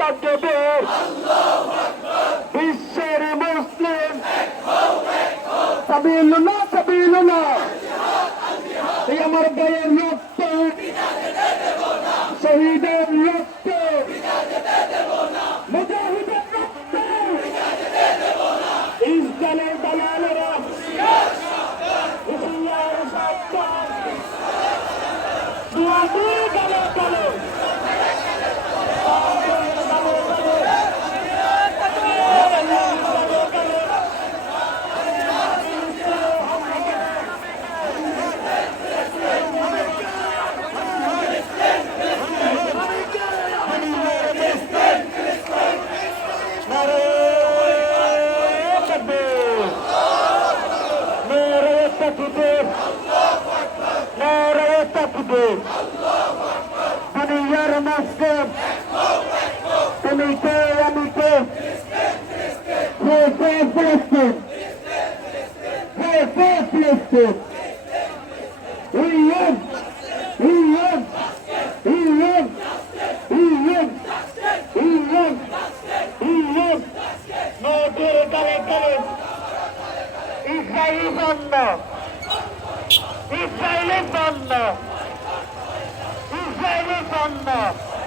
তাকবীর বিশ্বের মুসলিম। সাবিলুনা সাবিলুনা এই আমার গায়ের রক্ত। শহীদের রক্ত। মুজাহিদের রক্ত। ইসরায়েলের দালালেরা। হুশিয়ার সাবধান দুয়াদি takbir. Nare takbir. Dünya namazım. Ümite yamite. Hüseyin Filistin. Hüseyin Filistin. İyiyim. İyiyim. İyiyim. İyiyim. İyiyim. İyiyim. Nadir Galatasaray. İsrail Hanna. Live, we live, we